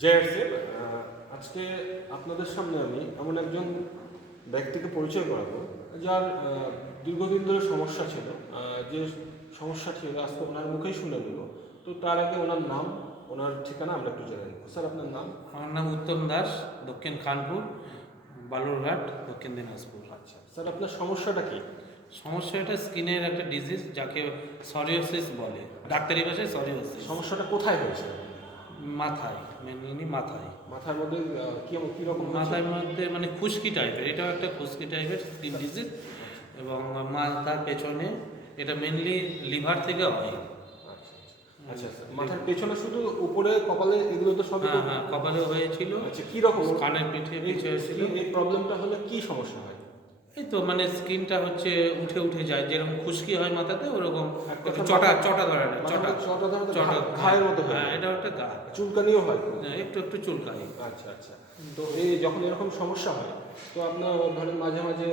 জয় sir আজকে আপনাদের সামনে আমি এমন একজন ব্যক্তিকে পরিচয় করাবো যার দীর্ঘদিন ধরে সমস্যা ছিল। যে সমস্যা ছিল আজকে ওনার মুখেই শুনে নিল তো তার আগে ওনার নাম ওনার ঠিকানা আমরা একটু জেনে নেব। স্যার আপনার নাম? আমার নাম উত্তম দাস দক্ষিণ খানপুর বালুরঘাট দক্ষিণ দিনাজপুর। আচ্ছা স্যার আপনার সমস্যাটা কি? সমস্যা এটা স্কিনের একটা ডিজিজ যাকে সরিওসিস বলে। ডাক্তারি ভাষায় সরিওসিস সমস্যাটা কোথায় হয়েছে? মাথায় মেনলি মাথায়। মাথার মধ্যে কি কীরকম মাথার মধ্যে মানে খুশকি টাইপের এটাও একটা খুশকি টাইপের স্কিন ডিজিজ এবং মাথার পেছনে এটা মেনলি লিভার থেকে হয়। আচ্ছা স্যার মাথার পেছনে শুধু উপরে কপালে এগুলো তো সবই হ্যাঁ হ্যাঁ কপালে হয়েছিল। আচ্ছা কীরকম কানের পিঠে হয়েছিল। এই প্রবলেমটা হলে কি সমস্যা হয়? এই তো মানে স্কিনটা হচ্ছে উঠে উঠে যায় যেরকম খুশকি হয় মাথাতে ওরকম চটা চটা ধরে না চটা চটা ধরে চটা ঘায়ের মতো হ্যাঁ এটা একটা গা। চুলকানিও হয়। হ্যাঁ, একটু একটু চুলকায় আচ্ছা আচ্ছা। তো এই যখন এরকম সমস্যা হয় তো আপনার ধরেন মাঝে মাঝে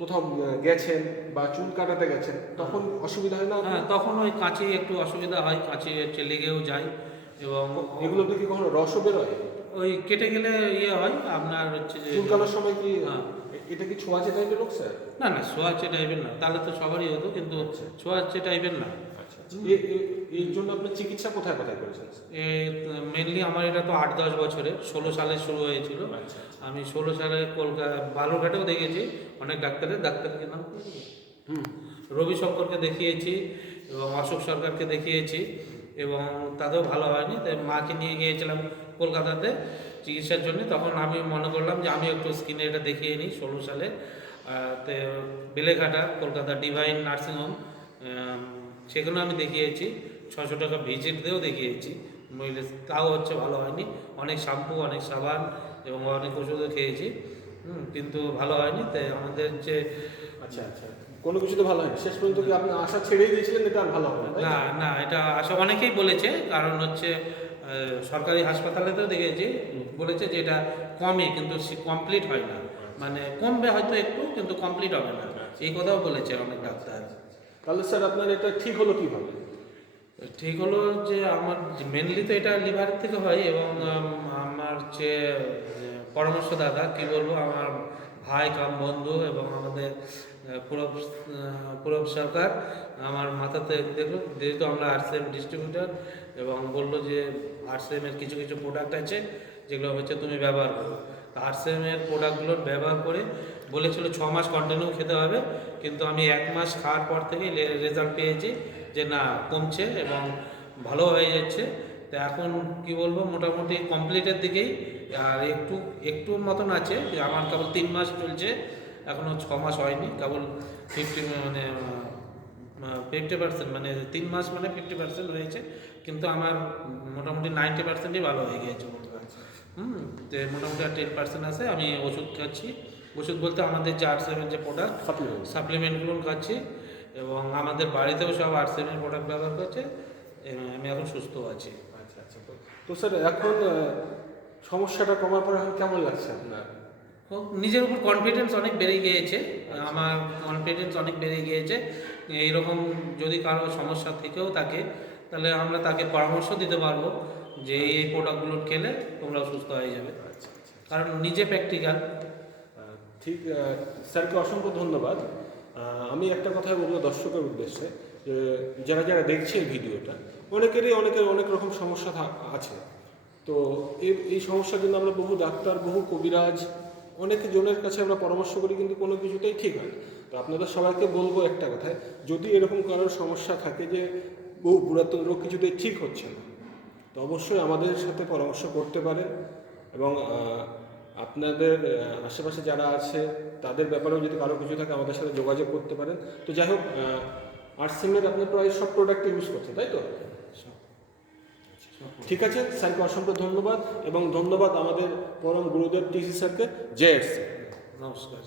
কোথাও গেছেন বা চুল কাটাতে গেছেন তখন অসুবিধা হয় না হ্যাঁ তখন ওই কাঁচি একটু অসুবিধা হয় কাঁচি হচ্ছে লেগেও যায় এবং এগুলো কি কখনো রসও বেরোয়? ওই কেটে গেলে ইয়ে হয় আপনার হচ্ছে যে চুলকানোর সময় কি হ্যাঁ। এটা কি ছোঁয়াচে টাইপের রোগ স্যার? না না ছোঁয়াচে টাইপের না। তাহলে তো সবারই হতো কিন্তু সোয়াচে টাইপের না। আচ্ছা। আচ্ছা এর জন্য আপনি চিকিৎসা কোথায় কোথায় করেছেন? মেনলি আমার এটা তো আট দশ বছরে ষোলো সালে শুরু হয়েছিল। আচ্ছা আমি ষোলো সালে কলকাতা বালুরঘাটেও দেখেছি অনেক ডাক্তারের ডাক্তারকে নাম? হুম। রবি শঙ্করকে দেখিয়েছি এবং অশোক সরকারকে দেখিয়েছি এবং তাদেরও ভালো হয়নি। তাই মাকে নিয়ে গিয়েছিলাম কলকাতাতে চিকিৎসার জন্য তখন আমি মনে করলাম যে আমি একটু স্কিনে এটা দেখিয়ে নিই ষোলো সালে। তো বেলেঘাটা কলকাতা ডিভাইন নার্সিংহোম সেখানে আমি দেখিয়েছি। ছশো টাকা ভিজিট দিয়েও দেখিয়েছি। মহিলা তাও হচ্ছে ভালো হয়নি। অনেক শ্যাম্পু অনেক সাবান এবং অনেক ওষুধও খেয়েছি। হুম, কিন্তু ভালো হয়নি। তাই আমাদের যে আচ্ছা আচ্ছা। কোনো কিছু তো ভালো হয়নি। শেষ পর্যন্ত কি আপনি আশা ছেড়েই দিয়েছিলেন এটা আর ভালো হবে না না এটা আশা অনেকেই বলেছে। কারণ হচ্ছে সরকারি হাসপাতালেতেও দেখেছি বলেছে যে এটা কমে কিন্তু কমপ্লিট হয় না। মানে কমবে হয়তো একটু কিন্তু কমপ্লিট হবে না। এই কথাও বলেছে অনেক ডাক্তার। তাহলে স্যার আপনার এটা ঠিক হলো কীভাবে? ঠিক হলো যে আমার মেনলি তো এটা লিভার থেকে হয় এবং আমার যে পরামর্শদাতা কি বলব আমার ভাই কাম বন্ধু এবং আমাদের পুরব পুরব সরকার আমার মাথাতে দেখল যেহেতু আমরা আরসিএম ডিস্ট্রিবিউটার এবং বলল যে আরসিএম এর কিছু কিছু প্রোডাক্ট আছে, যেগুলো হচ্ছে তুমি ব্যবহার করো। আরসিএম এর প্রোডাক্টগুলো ব্যবহার করে বলেছিল ছ মাস কন্টিনিউ খেতে হবে, কিন্তু আমি এক মাস খাওয়ার পর থেকে রেজাল্ট পেয়েছি যে না, কমছে এবং ভালো হয়ে যাচ্ছে। তো এখন কি বলব, মোটামুটি কমপ্লিটের দিকেই, আর একটু একটু মতন আছে, যে আমার কেবল তিন মাস চলছে এখনও ছ মাস হয়নি, কেবল ফিফটি মানে ফিফটি পার্সেন্ট মানে তিন মাস মানে ফিফটি পার্সেন্ট হয়েছে কিন্তু আমার মোটামুটি নাইনটি পার্সেন্টই ভালো হয়ে গিয়েছে বলতে পারি। হুম তো মোটামুটি আর টেন পার্সেন্ট আছে আমি ওষুধ খাচ্ছি। ওষুধ বলতে আমাদের যে আট সেভেন যে প্রোডাক্ট সাপ্লিমেন্ট সাপ্লিমেন্টগুলো খাচ্ছি এবং আমাদের বাড়িতেও সব আর সেভেন প্রোডাক্ট ব্যবহার করছে আমি এখন সুস্থ আছি। আচ্ছা আচ্ছা। তো- স্যার এখন সমস্যাটা কমার পর এখন কেমন লাগছে আপনার? নিজের উপর কনফিডেন্স অনেক বেড়ে গিয়েছে আমার কনফিডেন্স অনেক বেড়ে গিয়েছে। এইরকম যদি কারও সমস্যা থেকেও থাকে তাহলে আমরা তাকে পরামর্শ দিতে পারব যে এই প্রোডাক্টগুলো খেলে তোমরা সুস্থ হয়ে যাবে। আচ্ছা আচ্ছা কারণ নিজে প্র্যাকটিক্যাল ঠিক স্যারকে অসংখ্য ধন্যবাদ। আমি একটা কথাই বলব দর্শকের উদ্দেশ্যে যে যারা যারা দেখছে এই ভিডিওটা অনেকেরই অনেকের অনেক রকম সমস্যা আছে। তো এই এই সমস্যার জন্য আমরা বহু ডাক্তার বহু কবিরাজ অনেক জনের কাছে আমরা পরামর্শ করি, কিন্তু কোনো কিছুতেই ঠিক হয়। তো আপনাদের সবাইকে বলব একটা কথায়, যদি এরকম কারোর সমস্যা থাকে যে বহু পুরাতন রোগ কিছুতেই ঠিক হচ্ছে না, তো অবশ্যই আমাদের সাথে পরামর্শ করতে পারেন এবং আপনাদের আশেপাশে যারা আছে, তাদের ব্যাপারেও যদি কারও কিছু থাকে আমাদের সাথে যোগাযোগ করতে পারেন তো যাই হোক আর্টসিমের আপনি প্রায় সব প্রোডাক্ট ইউজ করছেন, তাই তো ঠিক আছে? স্যারকে অসংখ্য ধন্যবাদ এবং ধন্যবাদ আমাদের পরম গুরুদেব টিসি স্যারকে। জয় নমস্কার